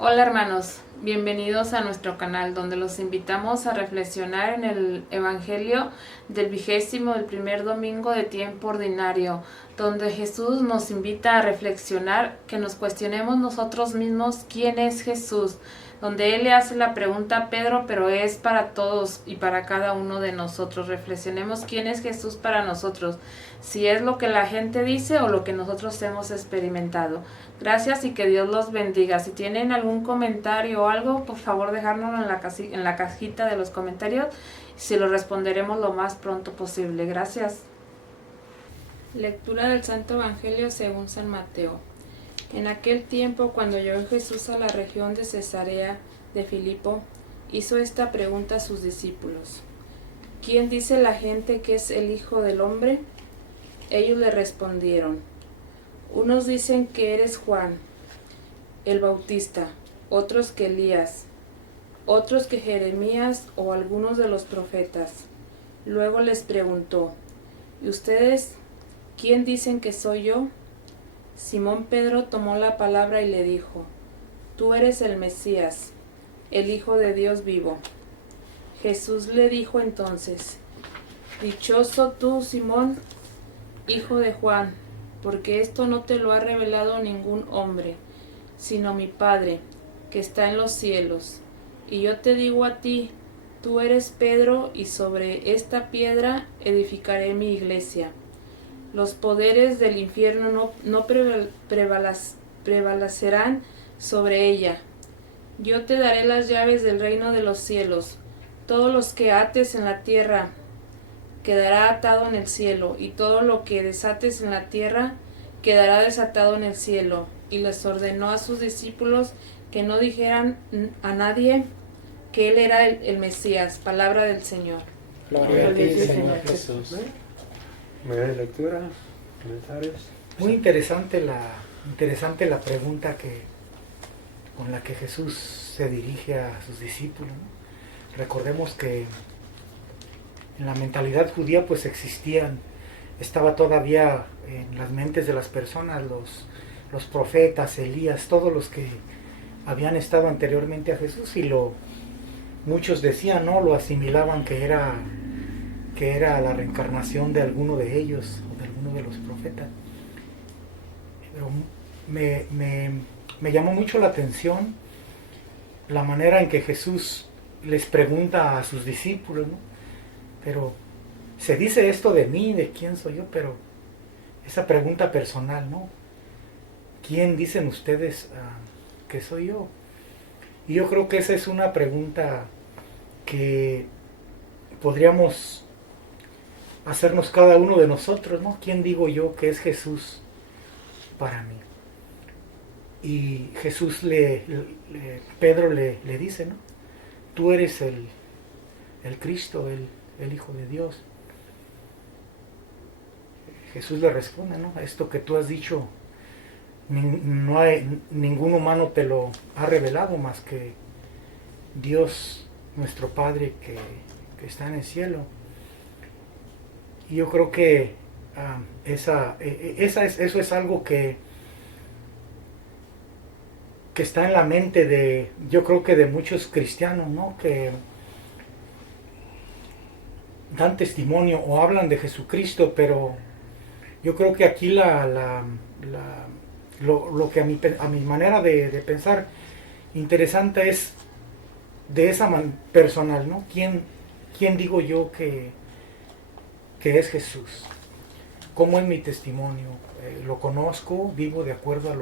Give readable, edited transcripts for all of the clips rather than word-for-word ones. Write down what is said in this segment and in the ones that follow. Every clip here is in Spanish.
Hola hermanos, bienvenidos a nuestro canal donde los invitamos a reflexionar en el Evangelio del 21º domingo de tiempo ordinario, donde Jesús nos invita a reflexionar, que nos cuestionemos nosotros mismos quién es Jesús, donde Él le hace la pregunta a Pedro, pero es para todos y para cada uno de nosotros. Reflexionemos quién es Jesús para nosotros, si es lo que la gente dice o lo que nosotros hemos experimentado. Gracias y que Dios los bendiga. Si tienen algún comentario o algo, por favor dejárnoslo en la cajita de los comentarios y se lo responderemos lo más pronto posible. Gracias. Lectura del Santo Evangelio según San Mateo. En aquel tiempo, cuando llegó Jesús a la región de Cesarea de Filipo, hizo esta pregunta a sus discípulos: ¿Quién dice la gente que es el Hijo del Hombre? Ellos le respondieron: unos dicen que eres Juan el Bautista, otros que Elías, otros que Jeremías o algunos de los profetas. Luego les preguntó: ¿y ustedes quién dicen que soy yo? Simón Pedro tomó la palabra y le dijo: tú eres el Mesías, el Hijo de Dios vivo. Jesús le dijo entonces: dichoso tú, Simón, hijo de Juan, porque esto no te lo ha revelado ningún hombre, sino mi Padre, que está en los cielos. Y yo te digo a ti, tú eres Pedro, y sobre esta piedra edificaré mi iglesia. Los poderes del infierno no prevalecerán sobre ella. Yo te daré las llaves del reino de los cielos. Todo lo que ates en la tierra quedará atado en el cielo, y todo lo que desates en la tierra quedará desatado en el cielo. Y les ordenó a sus discípulos que no dijeran a nadie que él era el Mesías. Palabra del Señor. Gloria a ti, Señor Jesús. Buena lectura, comentarios. Muy interesante la pregunta con la que Jesús se dirige a sus discípulos, ¿no? Recordemos que en la mentalidad judía pues estaba todavía en las mentes de las personas los profetas, Elías, todos los que habían estado anteriormente a Jesús, y muchos decían, ¿no? Lo asimilaban que era la reencarnación de alguno de ellos o de alguno de los profetas. Pero me llamó mucho la atención la manera en que Jesús les pregunta a sus discípulos, ¿no? Pero se dice esto de mí, de quién soy yo, pero esa pregunta personal, ¿no? ¿Quién dicen ustedes que soy yo? Y yo creo que esa es una pregunta que podríamos hacernos cada uno de nosotros, ¿no? ¿Quién digo yo que es Jesús para mí? Y Jesús Pedro le dice, ¿no? Tú eres el Cristo, el Hijo de Dios. Jesús le responde, ¿no? Esto que tú has dicho, ningún humano te lo ha revelado más que Dios, nuestro Padre que está en el cielo. Y yo creo que eso es algo que está en la mente yo creo que de muchos cristianos, ¿no? Que dan testimonio o hablan de Jesucristo, pero yo creo que aquí lo que a mi manera de pensar interesante es de esa personal, ¿no? ¿Quién digo yo que es Jesús? ¿Cómo es mi testimonio? ¿Lo conozco? ¿Vivo de acuerdo a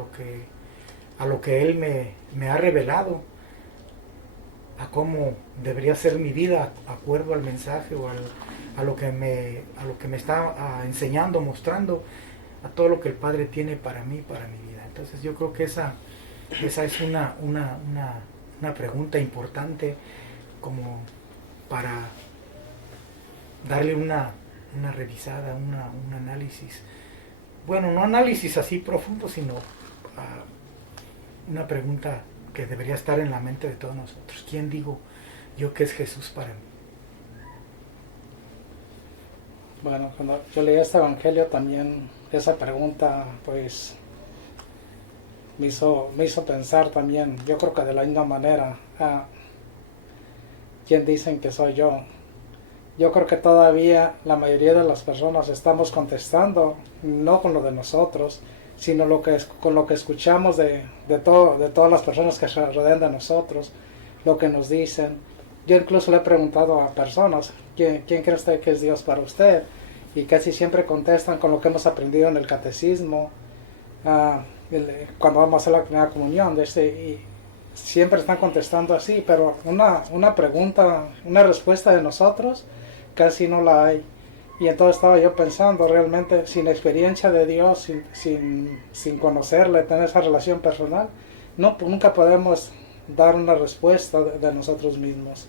lo que Él me ha revelado? ¿A cómo debería ser mi vida de acuerdo al mensaje o a lo que me está enseñando, mostrando, a todo lo que el Padre tiene para mí, para mi vida? Entonces yo creo que esa es una pregunta importante, como para darle una revisada, un análisis. Bueno, no análisis así profundo, sino una pregunta que debería estar en la mente de todos nosotros. ¿Quién digo yo que es Jesús para mí? Bueno, cuando yo leí este evangelio también esa pregunta pues me hizo pensar también, yo creo que de la misma manera, ¿quién dicen que soy yo? Yo creo que todavía la mayoría de las personas estamos contestando, no con lo de nosotros, sino con lo que escuchamos de todas las personas que se rodean de nosotros, lo que nos dicen. Yo incluso le he preguntado a personas, ¿quién cree usted que es Dios para usted? Y casi siempre contestan con lo que hemos aprendido en el catecismo, cuando vamos a hacer la primera comunión, y siempre están contestando así, pero una pregunta, una respuesta de nosotros, casi no la hay. Y entonces estaba yo pensando, realmente, sin experiencia de Dios, sin conocerle, tener esa relación personal, nunca podemos dar una respuesta de nosotros mismos.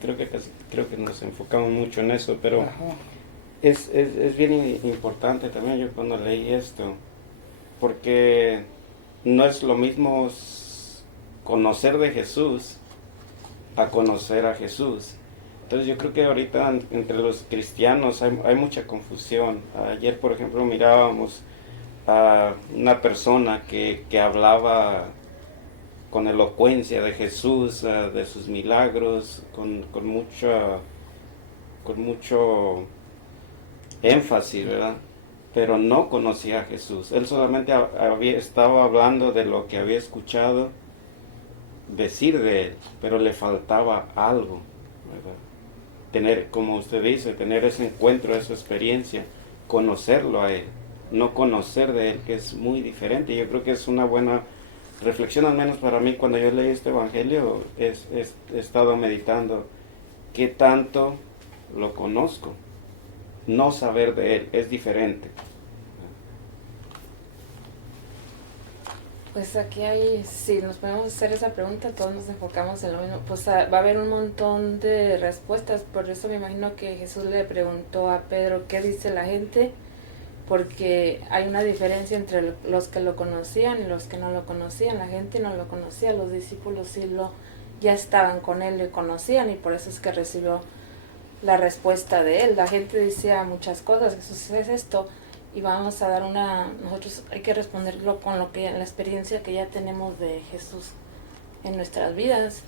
Creo que nos enfocamos mucho en eso, pero Ajá. es bien importante también yo cuando leí esto, porque no es lo mismo conocer de Jesús a conocer a Jesús. Entonces yo creo que ahorita entre los cristianos hay mucha confusión. Ayer, por ejemplo, mirábamos a una persona que hablaba con elocuencia de Jesús, de sus milagros, con mucho énfasis, ¿verdad? Pero no conocía a Jesús. Él solamente estaba hablando de lo que había escuchado decir de él, pero le faltaba algo, ¿verdad? Tener, como usted dice, tener ese encuentro, esa experiencia, conocerlo a él, no conocer de él, que es muy diferente. Yo creo que es una buena reflexión, al menos para mí, cuando yo leí este evangelio, he estado meditando qué tanto lo conozco. No saber de él es diferente. Pues aquí hay, si nos podemos hacer esa pregunta, todos nos enfocamos en lo mismo. Pues va a haber un montón de respuestas, por eso me imagino que Jesús le preguntó a Pedro qué dice la gente, porque hay una diferencia entre los que lo conocían y los que no lo conocían. La gente no lo conocía, los discípulos ya estaban con él, le conocían, y por eso es que recibió la respuesta de él. La gente decía muchas cosas, Jesús es esto, y vamos a dar nosotros hay que responderlo con la experiencia que ya tenemos de Jesús en nuestras vidas.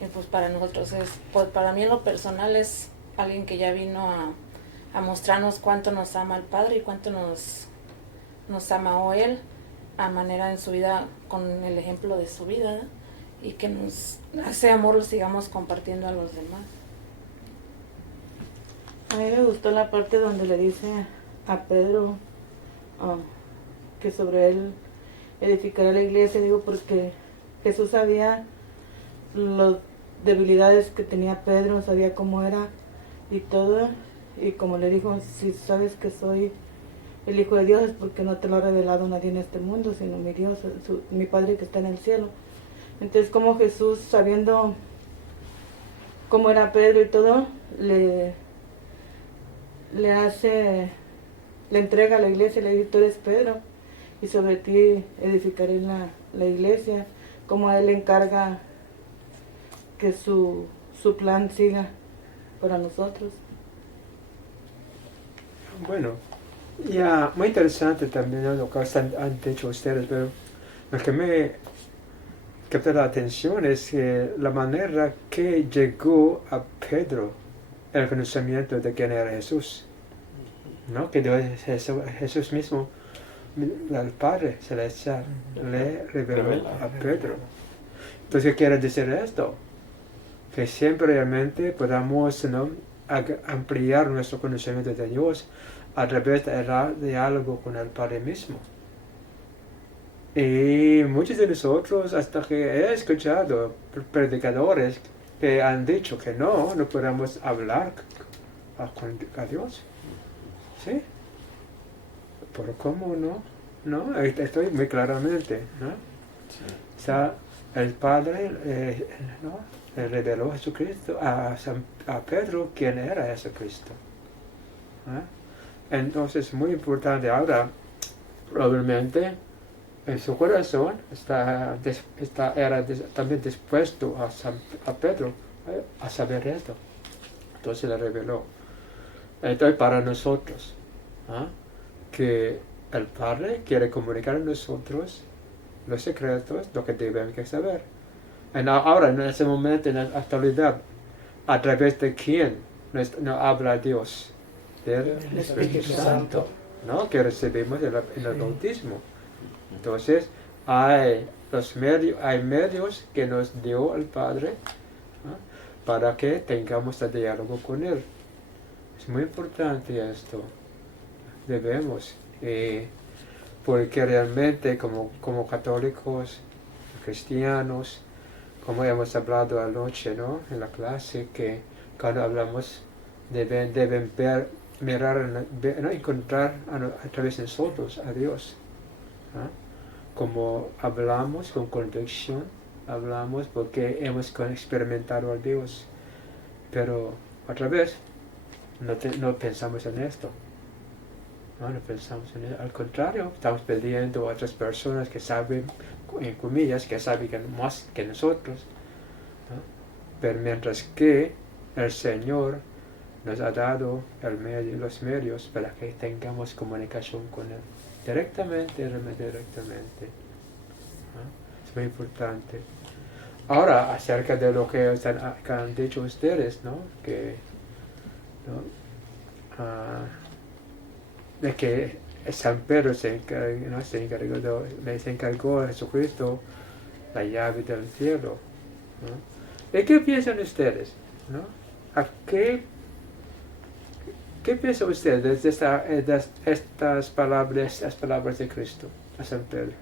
Y pues para nosotros pues para mí en lo personal es alguien que ya vino a mostrarnos cuánto nos ama el Padre y cuánto nos amó él a manera en su vida, con el ejemplo de su vida, ¿no? Y que ese amor lo sigamos compartiendo a los demás. A mí me gustó la parte donde le dice a Pedro que sobre él edificará la iglesia, digo, porque Jesús sabía las debilidades que tenía Pedro, sabía cómo era y todo, y como le dijo, si sabes que soy el Hijo de Dios es porque no te lo ha revelado nadie en este mundo, sino mi Dios, mi Padre que está en el cielo. Entonces, como Jesús, sabiendo cómo era Pedro y todo, le entrega a la iglesia y le dice, tú eres Pedro, y sobre ti edificaré la iglesia, como a él le encarga que su plan siga para nosotros. Bueno, ya muy interesante también, ¿no?, lo que han dicho ustedes, pero lo que me capta la atención es que la manera que llegó a Pedro el conocimiento de quién era Jesús, ¿no? Que Jesús mismo, el Padre Celestial, le reveló a Pedro. Entonces, ¿qué quiere decir esto? Que siempre realmente podamos, ¿no?, ampliar nuestro conocimiento de Dios a través del diálogo con el Padre mismo. Y muchos de nosotros, hasta que he escuchado predicadores que han dicho que no podemos hablar a Dios. ¿Sí? Pero ¿cómo no? No, estoy muy claramente, ¿no? Sí. O sea, el Padre ¿no?, le reveló a Jesucristo, a Pedro quién era Jesucristo. Entonces es muy importante ahora, probablemente en su corazón era también dispuesto a Pedro a saber esto. Entonces le reveló. Entonces para nosotros, que el Padre quiere comunicar a nosotros los secretos, lo que debemos que saber. Ahora, en ese momento, en la actualidad, ¿a través de quién nos habla Dios? Del El Espíritu Santo. ¿no? Que recibimos en el bautismo. Entonces, hay medios que nos dio el Padre, ¿no? Para que tengamos el diálogo con Él. Es muy importante esto. Debemos. Porque realmente como católicos, cristianos, como hemos hablado anoche, ¿no? En la clase, que cuando hablamos deben mirar, ¿no? Encontrar a través de nosotros a Dios. ¿No? Como hablamos con convicción, hablamos porque hemos experimentado a Dios, pero otra vez no pensamos en esto. No pensamos en eso. Al contrario, estamos pidiendo a otras personas que saben, en comillas, que saben más que nosotros. ¿No? Pero mientras que el Señor nos ha dado los medios para que tengamos comunicación con Él. Directamente, realmente directamente. ¿No? Es muy importante. Ahora, acerca de lo que han dicho ustedes, ¿no? Que, ¿no? De que San Pedro les encargó a Jesucristo la llave del cielo. ¿No? ¿De qué piensan ustedes? ¿No? ¿Qué piensan ustedes de estas palabras, las palabras de Cristo a San Pedro?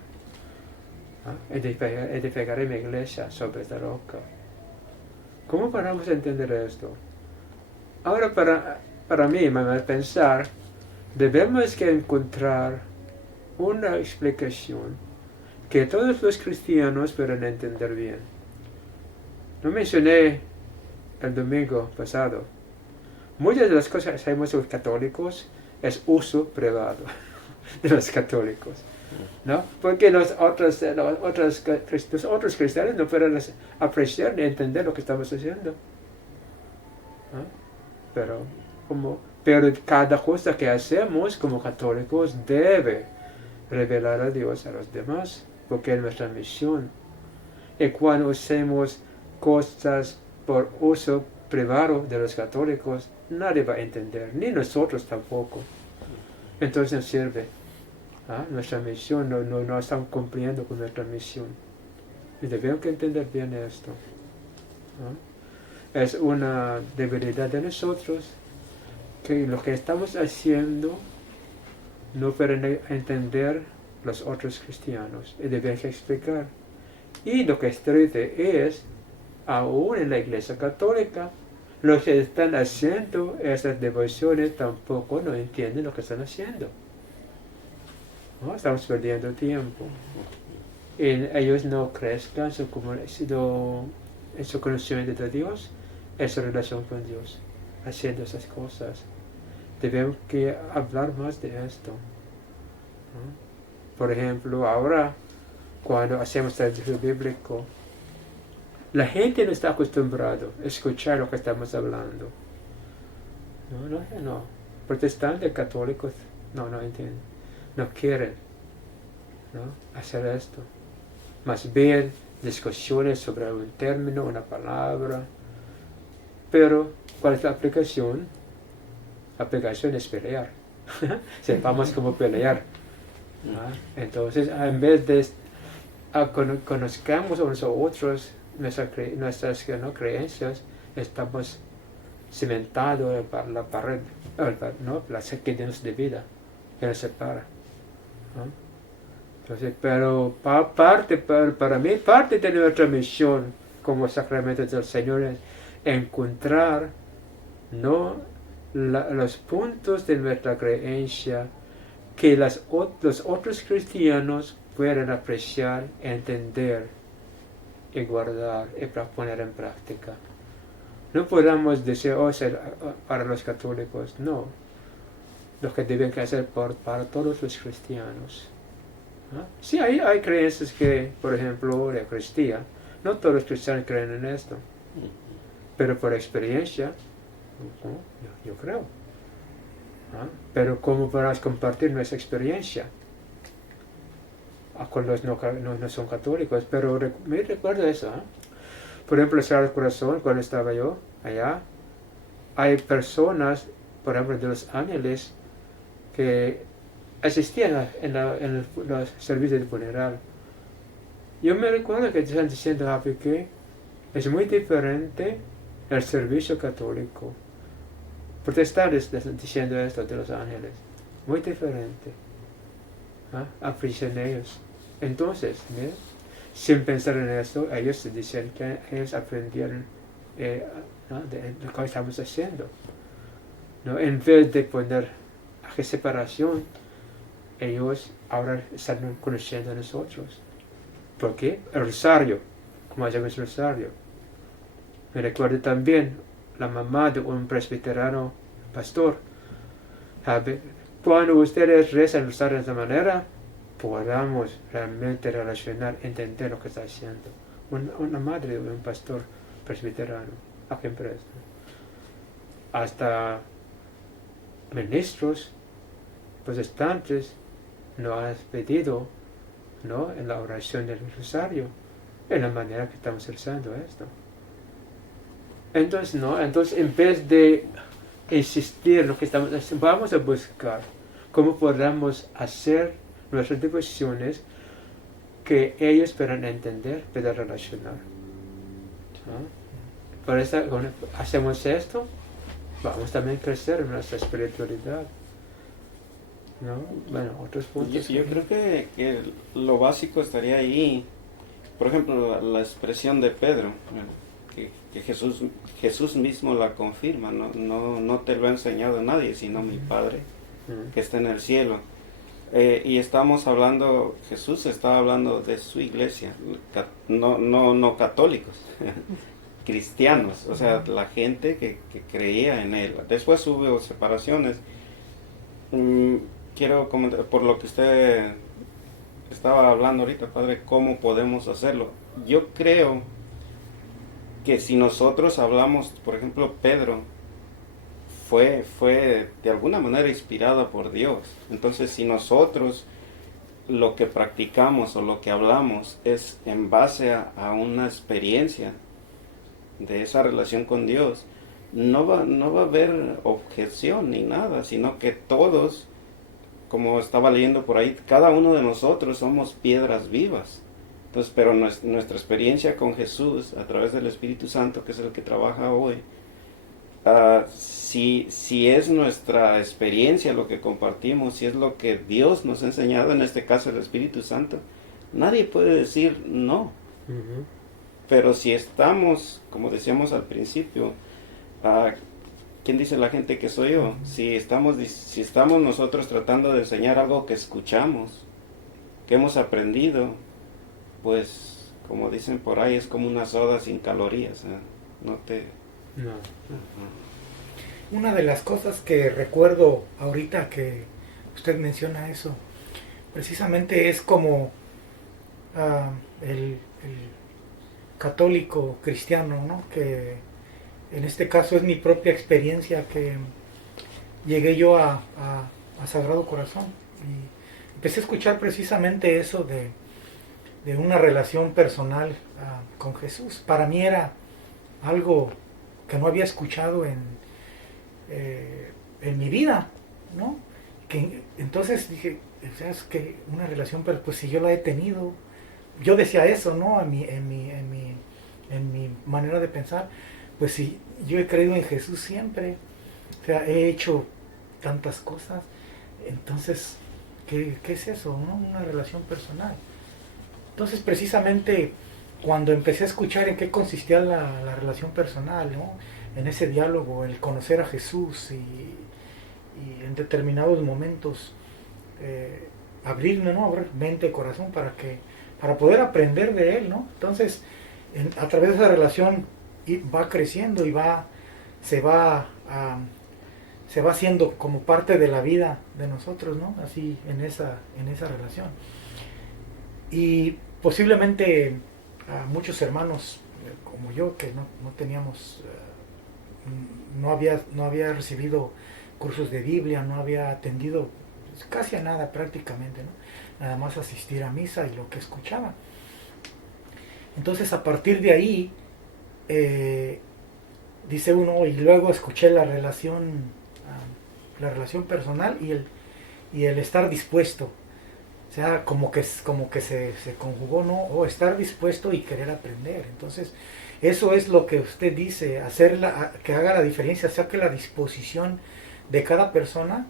¿No? Edificaré mi iglesia sobre esta roca. ¿Cómo podemos entender esto? Ahora para mí, me pensar, debemos que encontrar una explicación que todos los cristianos puedan entender bien. Lo mencioné el domingo pasado. Muchas de las cosas que hacemos los católicos es uso privado de los católicos, ¿no? Porque los otros cristianos no pueden apreciar ni entender lo que estamos haciendo, ¿no? Pero cada cosa que hacemos como católicos debe revelar a Dios a los demás, porque es nuestra misión. Y cuando hacemos cosas por uso privado de los católicos, nadie va a entender, ni nosotros tampoco. Entonces no sirve. Nuestra misión, no estamos cumpliendo con nuestra misión. Y debemos que entender bien esto. Es una debilidad de nosotros, que lo que estamos haciendo no pueden entender los otros cristianos y deben explicar. Y lo que es triste es, aún en la Iglesia Católica, los que están haciendo esas devociones tampoco no entienden lo que están haciendo. ¿No? Estamos perdiendo tiempo. Y ellos no crezcan en su conocimiento de Dios, en su relación con Dios, haciendo esas cosas. Debemos que hablar más de esto. ¿No? Por ejemplo, ahora, cuando hacemos el estudio bíblico, la gente no está acostumbrada a escuchar lo que estamos hablando. No. Protestantes, católicos, no entienden. No quieren, ¿no? hacer esto. Más bien, discusiones sobre un término, una palabra. Pero, ¿cuál es la aplicación? La aplicación es pelear. Sepamos cómo pelear. Entonces, en vez de conozcamos a nosotros nuestras creencias, estamos cimentados en la pared, la sequedad de vida que nos separa. Entonces, pero para mí, parte de nuestra misión como sacramentos del Señor es encontrar los puntos de nuestra creencia que los otros cristianos puedan apreciar, entender y guardar y poner en práctica. No podemos decir, para los católicos, no. Lo que deben hacer para todos los cristianos. Sí, hay creencias que, por ejemplo, de Cristiana, no todos los cristianos creen en esto. Pero por experiencia, yo creo. Pero ¿cómo podemos compartir nuestra experiencia? con los no son católicos, pero me recuerdo eso. Por ejemplo, el Sagrado Corazón, cuando estaba yo allá, hay personas, por ejemplo, de Los Ángeles, que asistían en los servicios de funeral. Yo me recuerdo que están diciendo que es muy diferente el servicio católico. Protestantes están diciendo esto de Los Ángeles. Muy diferente. Aprecian ellos. Entonces, ¿sí? Sin pensar en eso, ellos dicen que ellos aprendieron de lo que estamos haciendo. ¿No? En vez de poner a separación, ellos ahora están conociendo a nosotros. ¿Por qué? El rosario, como hacemos el rosario. Me recuerdo también la mamá de un presbiterano pastor. Cuando ustedes rezan el rosario de esta manera, podamos realmente relacionar, entender lo que está haciendo. Una madre de un pastor presbiterano, aquí en Fresno. Hasta ministros protestantes nos han pedido, ¿no?, en la oración del rosario, en la manera que estamos rezando esto. Entonces, en vez de insistir en lo que estamos haciendo, vamos a buscar cómo podamos hacer nuestras devociones que ellos puedan entender, puedan relacionar. ¿No? Por eso, cuando hacemos esto, vamos también a crecer en nuestra espiritualidad. ¿No? Bueno, otros puntos. Yo creo que lo básico estaría ahí. Por ejemplo, la expresión de Pedro, que Jesús mismo la confirma. No te lo ha enseñado nadie, sino mi Padre que está en el cielo. Y estamos hablando, Jesús estaba hablando de su iglesia, no católicos, cristianos, o sea, la gente que creía en él. Después hubo separaciones. Quiero comentar, por lo que usted estaba hablando ahorita, Padre, cómo podemos hacerlo. Yo creo que si nosotros hablamos, por ejemplo, Pedro fue de alguna manera inspirado por Dios. Entonces, si nosotros lo que practicamos o lo que hablamos es en base a una experiencia de esa relación con Dios, no va a haber objeción ni nada, sino que todos, como estaba leyendo por ahí, cada uno de nosotros somos piedras vivas. Entonces, pero nuestra experiencia con Jesús, a través del Espíritu Santo, que es el que trabaja hoy, si es nuestra experiencia lo que compartimos, si es lo que Dios nos ha enseñado, en este caso el Espíritu Santo, nadie puede decir no. Pero si estamos, como decíamos al principio, ¿quién dice la gente que soy yo? Si estamos nosotros tratando de enseñar algo que escuchamos, que hemos aprendido, pues, como dicen por ahí, es como una soda sin calorías. No. Una de las cosas que recuerdo ahorita que usted menciona eso, precisamente es como el católico cristiano, ¿no? Que en este caso es mi propia experiencia, que llegué yo a Sagrado Corazón y empecé a escuchar precisamente eso de una relación personal con Jesús. Para mí era algo que no había escuchado en mi vida, ¿no? Que entonces dije, o sea, es que una relación, pero pues si yo la he tenido, yo decía eso, ¿no? En mi manera de pensar, pues si yo he creído en Jesús siempre, o sea, he hecho tantas cosas, entonces, ¿qué es eso, no? Una relación personal. Entonces, precisamente, cuando empecé a escuchar en qué consistía la relación personal, ¿no?, en ese diálogo, el conocer a Jesús y en determinados momentos abrirme, ¿no?, abrir mente, corazón, para poder aprender de Él, ¿no? Entonces, a través de esa relación va creciendo y se va haciendo como parte de la vida de nosotros, ¿no? Así, en esa relación. Y posiblemente a muchos hermanos como yo, que no teníamos, no había recibido cursos de Biblia, no había atendido casi a nada prácticamente, ¿no? Nada más asistir a misa y lo que escuchaba. Entonces a partir de ahí, dice uno, y luego escuché la relación personal y el estar dispuesto. O sea, como que se conjugó, ¿no? O estar dispuesto y querer aprender. Entonces, eso es lo que usted dice, que haga la diferencia, o sea, que la disposición de cada persona,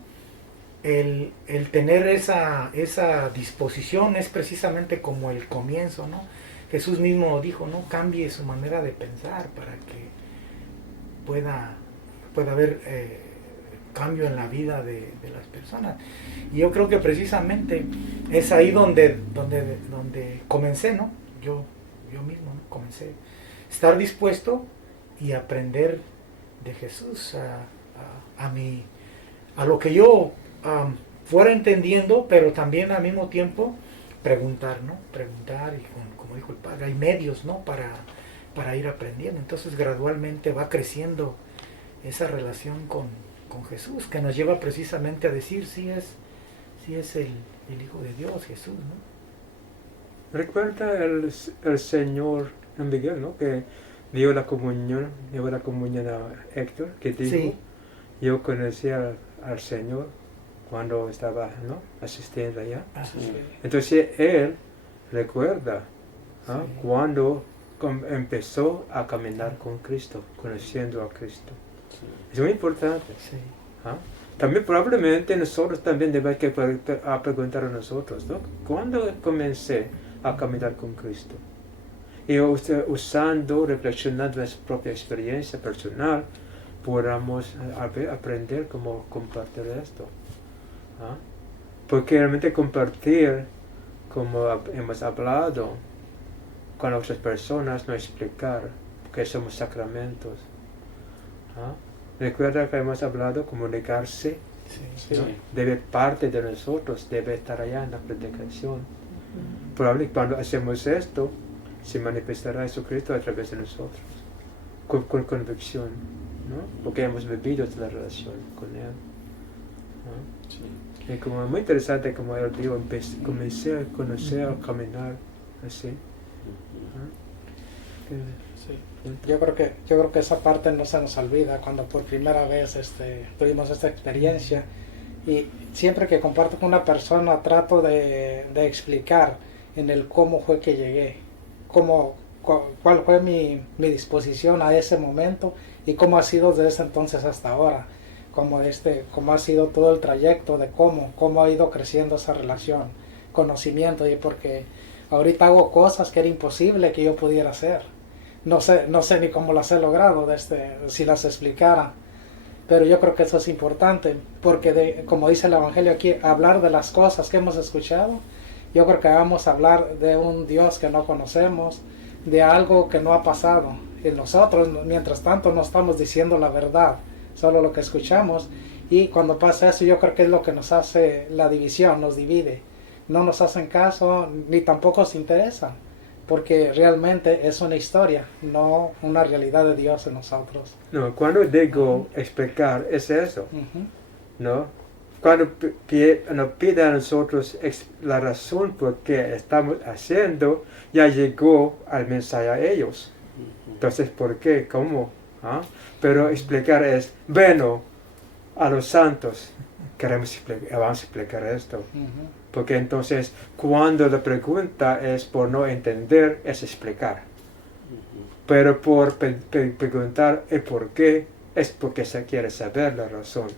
el tener esa disposición es precisamente como el comienzo, ¿no? Jesús mismo dijo, ¿no? Cambie su manera de pensar para que pueda haber cambio en la vida de las personas. Y yo creo que precisamente es ahí donde comencé, ¿no? Yo mismo, ¿no? Comencé a estar dispuesto y aprender de Jesús a lo que yo fuera entendiendo, pero también al mismo tiempo preguntar, ¿no? Preguntar y como dijo el padre, hay medios, ¿no? Para ir aprendiendo. Entonces gradualmente va creciendo esa relación con Jesús, que nos lleva precisamente a decir sí es el Hijo de Dios, Jesús, ¿no? Recuerda el Señor en Miguel, ¿no? Que dio la comunión a Héctor, que dijo, Sí. yo conocí al Señor cuando estaba, ¿no? Asistiendo allá. Así. Entonces él recuerda, ¿ah? Sí. Cuando empezó a caminar con Cristo, conociendo a Cristo. Es muy importante. Sí. ¿Ah? También probablemente nosotros también debemos que preguntar a nosotros, ¿no? ¿Cuándo comencé a caminar con Cristo? Y usando, reflexionando nuestra propia experiencia personal, podamos aprender cómo compartir esto. ¿Ah? Porque realmente compartir, como hemos hablado con otras personas, no explicar que somos sacramentos. ¿Ah? Recuerda que hemos hablado, comunicarse, Sí. ¿no? Debe parte de nosotros, debe estar allá en la predicación. Probablemente cuando hacemos esto, se manifestará Jesucristo a través de nosotros, con convicción, ¿no? Porque hemos vivido la relación con Él. ¿No? Sí. Y como muy interesante, como él dijo, comencé a conocer, a caminar así. Sí. Yo creo que esa parte no se nos olvida cuando por primera vez tuvimos esta experiencia, y siempre que comparto con una persona trato de explicar en el cómo fue que llegué, cuál fue mi disposición a ese momento y cómo ha sido desde ese entonces hasta ahora, cómo ha sido todo el trayecto de cómo ha ido creciendo esa relación, conocimiento, y porque ahorita hago cosas que era imposible que yo pudiera hacer. No sé ni cómo las he logrado si las explicara, pero yo creo que eso es importante, porque como dice el Evangelio aquí, hablar de las cosas que hemos escuchado, yo creo que vamos a hablar de un Dios que no conocemos, de algo que no ha pasado, y nosotros mientras tanto no estamos diciendo la verdad, solo lo que escuchamos, y cuando pasa eso yo creo que es lo que nos hace la división, nos divide, no nos hacen caso ni tampoco se interesan, porque realmente es una historia, no una realidad de Dios en nosotros. No, cuando digo explicar, es eso, ¿no? Cuando nos pide a nosotros la razón por qué estamos haciendo, ya llegó al mensaje a ellos. Entonces, ¿por qué? ¿Cómo? ¿Ah? Pero explicar es, bueno, a los santos vamos a explicar esto. Porque entonces, cuando la pregunta es por no entender, es explicar. Pero por preguntar el por qué, es porque se quiere saber la razón.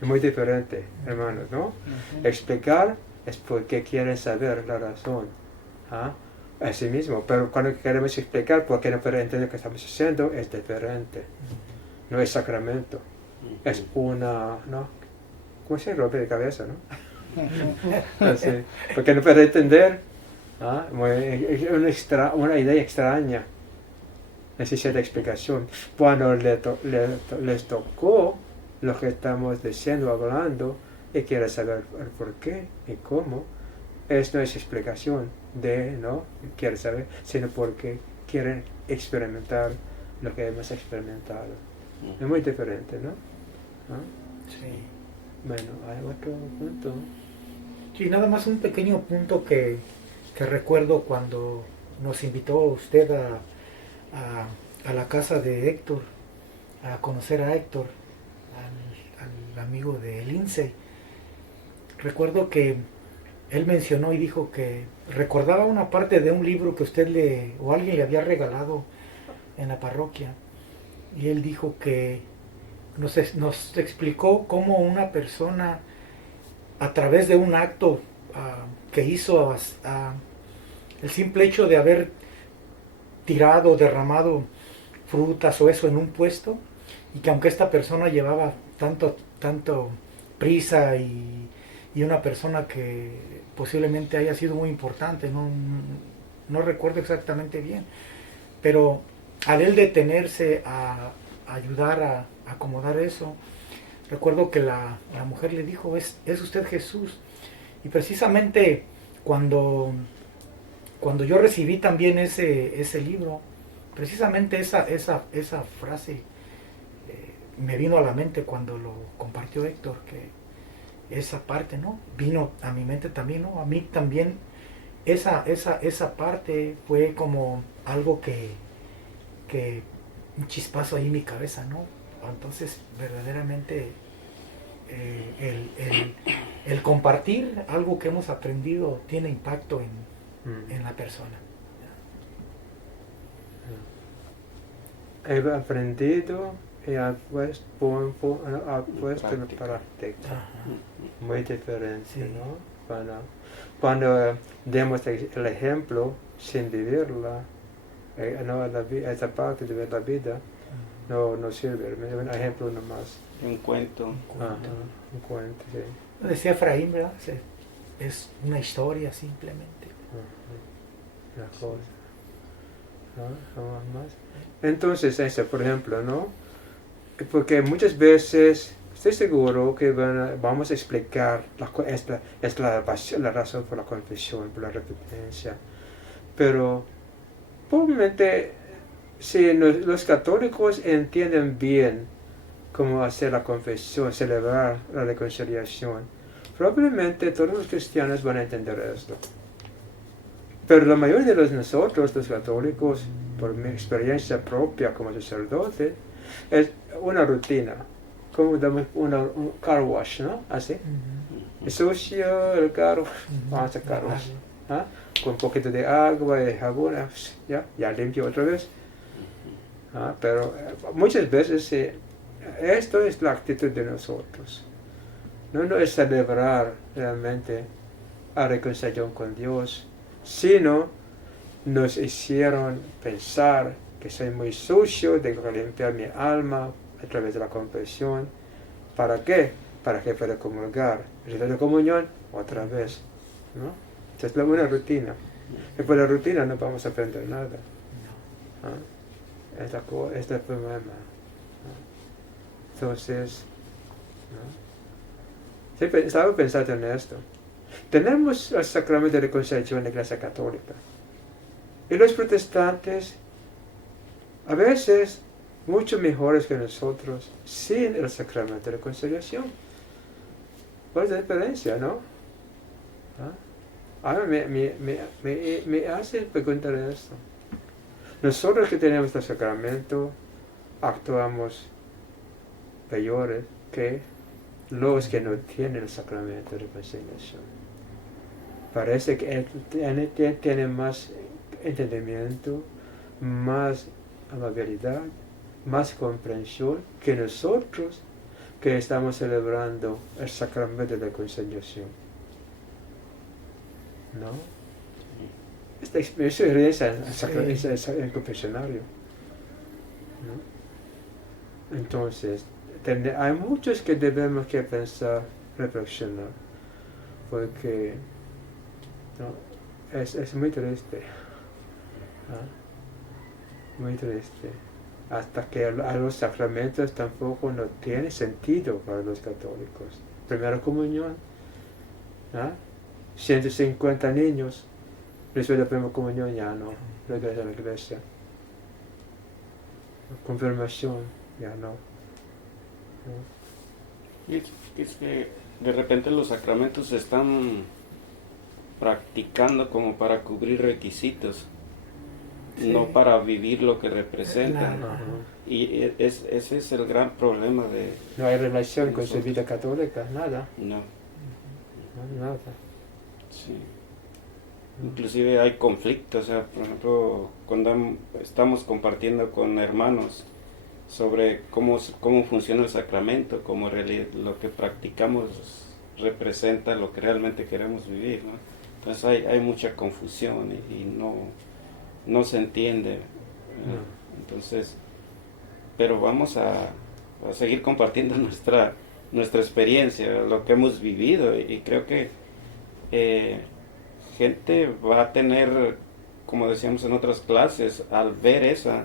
Es muy diferente, hermanos, ¿no? Explicar es porque quieren saber la razón. ¿Ah? Así mismo, pero cuando queremos explicar por qué no puede entender lo que estamos haciendo, es diferente. No es sacramento. Es una, ¿no? ¿Cómo se rompe de cabeza, no? Así, porque no puede entender. ¿Ah? Una idea extraña. Necesita explicación. Cuando les tocó lo que estamos diciendo, hablando, y quiere saber el por qué y cómo, esto no es explicación no quiere saber, sino porque quieren experimentar lo que hemos experimentado. Es muy diferente, ¿no? ¿Ah? Sí. Bueno, hay otro punto. Sí, nada más un pequeño punto que recuerdo cuando nos invitó usted a la casa de Héctor, a conocer a Héctor, al amigo de Lindsay. Recuerdo que él mencionó y dijo que recordaba una parte de un libro que usted o alguien le había regalado en la parroquia. Y él dijo que nos explicó cómo una persona, a través de un acto que hizo, el simple hecho de haber tirado, derramado frutas o eso en un puesto, y que aunque esta persona llevaba tanto prisa y una persona que posiblemente haya sido muy importante, no recuerdo exactamente bien, pero al él detenerse a ayudar a acomodar eso, recuerdo que la mujer le dijo, ¿es usted Jesús? Y precisamente cuando yo recibí también ese libro, precisamente esa frase me vino a la mente cuando lo compartió Héctor, que esa parte, ¿no? Vino a mi mente también, ¿no? A mí también esa parte fue como algo que un chispazo ahí en mi cabeza, ¿no? Entonces, verdaderamente, el compartir algo que hemos aprendido tiene impacto en la persona. He aprendido y ha puesto en práctica. Ajá. Muy diferente, Sí. ¿no? Cuando demos el ejemplo sin vivirla, no, esa parte de ver la vida no sirve. Un ejemplo nomás. Un cuento. Ajá, un cuento, sí. Decía Efraín, ¿verdad? Es una historia simplemente. Ajá, una cosa. ¿No? Más. Entonces, eso, por ejemplo, ¿no? Porque muchas veces estoy seguro que vamos a explicar la razón por la confesión, por la repitencia. Pero probablemente si los católicos entienden bien cómo hacer la confesión, celebrar la reconciliación, probablemente todos los cristianos van a entender esto. Pero la mayoría de nosotros, los católicos, por mi experiencia propia como sacerdote, es una rutina, como un car wash, ¿no? Así. Uh-huh. Es sucio el carro, Uh-huh. vamos a car wash. ¿Ah? Con un poquito de agua y jabón, ya limpio otra vez. Pero muchas veces esto es la actitud de nosotros. No es celebrar realmente la reconciliación con Dios, sino nos hicieron pensar que soy muy sucio, tengo que limpiar mi alma a través de la confesión. ¿Para qué? Para que pueda comulgar. El rito de comunión, otra vez, ¿no? Esta es una rutina. Y por la rutina no vamos a aprender nada. Este es el problema. Entonces, siempre estaba pensando en esto. Tenemos el sacramento de reconciliación en la Iglesia Católica. Y los protestantes, a veces, mucho mejores que nosotros, sin el sacramento de reconciliación. ¿Cuál es la diferencia, no? Ahora me hace preguntar esto. Nosotros que tenemos el sacramento, actuamos peores que los que no tienen el sacramento de reconciliación. Parece que él tiene más entendimiento, más amabilidad, más comprensión que nosotros que estamos celebrando el sacramento de reconciliación. ¿No? Esta experiencia en el confesionario. ¿No? Entonces, hay muchos que debemos que pensar, reflexionar, porque ¿no? es muy triste. Muy triste. Hasta que a los sacramentos tampoco no tiene sentido para los católicos. Primera comunión, 150 niños, después de la primera comunión ya no, regresa a la iglesia. Confirmación, ya no. Y es que de repente los sacramentos están practicando como para cubrir requisitos, Sí. no para vivir lo que representan. La- Ajá. Y ese es el gran problema de... No hay relación con su Nosotros. vida católica, nada, No, nada. sí. Inclusive hay conflictos, o sea, por ejemplo, cuando estamos compartiendo con hermanos sobre cómo funciona el sacramento, cómo lo que practicamos representa lo que realmente queremos vivir, ¿no? Entonces hay mucha confusión y no se entiende. Entonces, pero vamos a seguir compartiendo nuestra experiencia, lo que hemos vivido, y creo que gente va a tener, como decíamos en otras clases, al ver esa,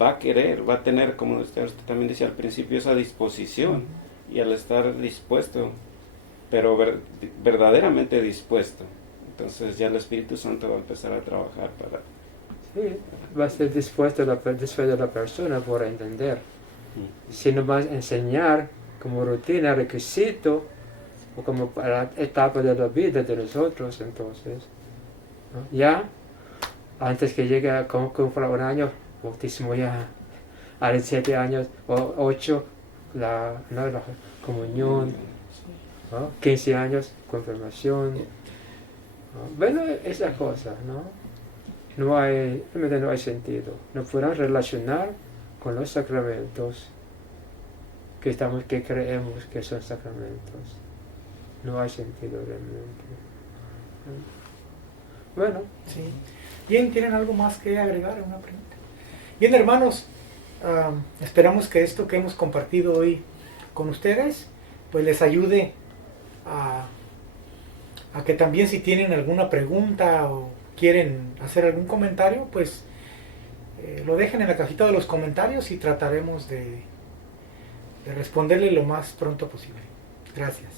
va a querer, va a tener, como usted también decía al principio, esa disposición, y al estar dispuesto, pero verdaderamente dispuesto, entonces ya el Espíritu Santo va a empezar a trabajar para... Sí, va a ser dispuesto la persona por entender. Si no vas a enseñar como rutina, requisito, o como para etapa de la vida de nosotros, entonces, ¿no? Ya, antes que llegue a cumplir un año, bautismo ya, a los 7 años o 8, la comunión, ¿no? 15 años, confirmación, ¿no? Bueno, esa cosa, ¿no? Realmente no hay sentido. No podrán relacionar con los sacramentos que creemos que son sacramentos. No hay sentido realmente. Bueno, Sí. Bien, ¿tienen algo más que agregar a una pregunta? Bien, hermanos, esperamos que esto que hemos compartido hoy con ustedes, pues les ayude a que también si tienen alguna pregunta o quieren hacer algún comentario, pues lo dejen en la cajita de los comentarios y trataremos de responderle lo más pronto posible. Gracias.